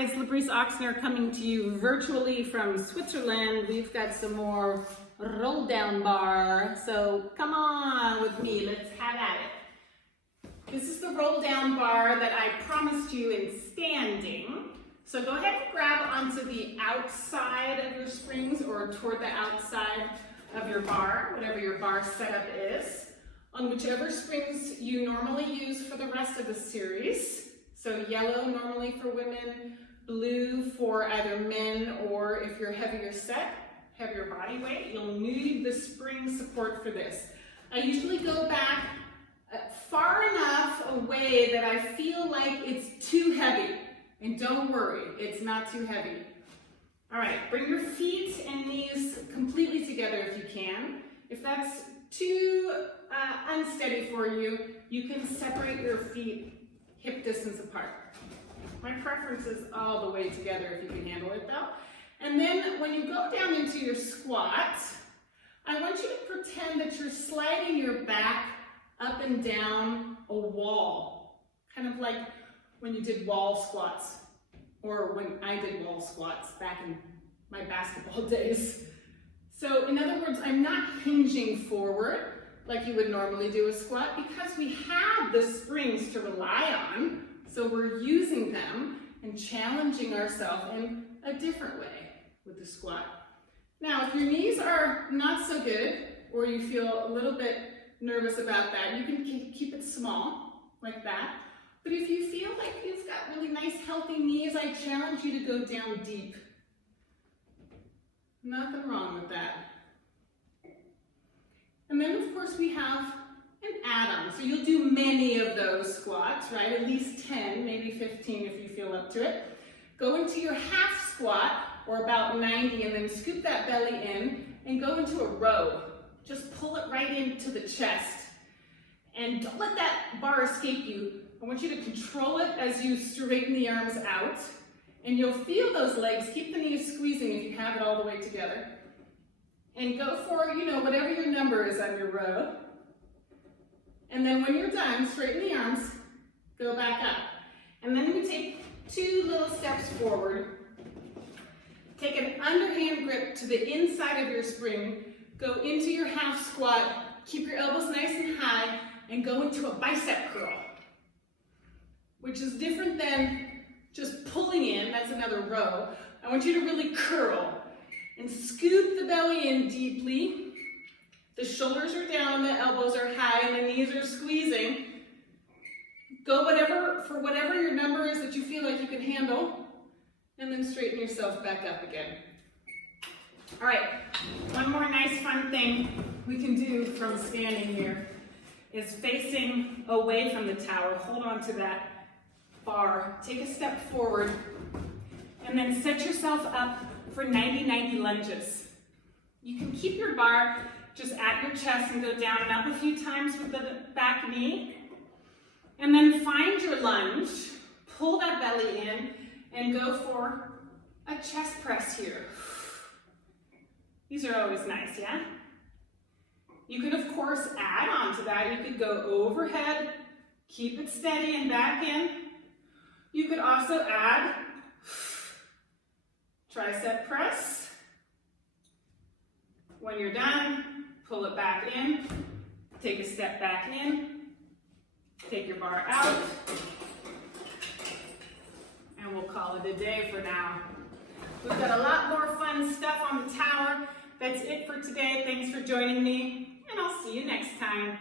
Hi, it's LaBriece Oxner coming to you virtually from Switzerland. We've got some more roll down bar, so come on with me, let's have at it. This is the roll down bar that I promised you in standing. So go ahead and grab onto the outside of your springs or toward the outside of your bar, whatever your bar setup is, on whichever springs you normally use for the rest of the series. So yellow normally for women, blue for either men, or if you're heavier set, heavier body weight, you'll need the spring support for this. I usually go back far enough away that I feel like it's too heavy. And don't worry, it's not too heavy. All right, bring your feet and knees completely together if you can. If that's too unsteady for you, you can separate your feet hip distance apart. My preference is all the way together if you can handle it though. And then when you go down into your squat, I want you to pretend that you're sliding your back up and down a wall. Kind of like when you did wall squats, or when I did wall squats back in my basketball days. So in other words, I'm not hinging forward like you would normally do a squat because we have the springs to rely on, so we're using them and challenging ourselves in a different way with the squat. Now, if your knees are not so good, or you feel a little bit nervous about that, you can keep it small, like that. But if you feel like you've got really nice, healthy knees, I challenge you to go down deep. Nothing wrong with that. And then, of course, we have an add-on. So you'll do many of those squats, right? At least 10, maybe 15 if you feel up to it. Go into your half squat, or about 90, and then scoop that belly in and go into a row. Just pull it right into the chest. And don't let that bar escape you. I want you to control it as you straighten the arms out. And you'll feel those legs. Keep the knees squeezing if you have it all the way together. And go for, whatever your number is on your row. And then when you're done, straighten the arms, go back up. And then we take 2 little steps forward. Take an underhand grip to the inside of your spring. Go into your half squat. Keep your elbows nice and high. And go into a bicep curl, which is different than just pulling in. That's another row. I want you to really curl and scoop the belly in deeply. The shoulders are down, the elbows are high, and the knees are squeezing. Go for whatever your number is that you feel like you can handle, and then straighten yourself back up again. All right, one more nice fun thing we can do from standing here is facing away from the tower. Hold on to that bar. Take a step forward, and then set yourself up for 90-90 lunges. You can keep your bar just at your chest and go down and up a few times with the back knee. And then find your lunge, pull that belly in, and go for a chest press here. These are always nice, yeah? You can, of course, add on to that. You could go overhead, keep it steady and back in. You could also add tricep press. When you're done, pull it back in, take a step back in, take your bar out, and we'll call it a day for now. We've got a lot more fun stuff on the tower. That's it for today. Thanks for joining me, and I'll see you next time.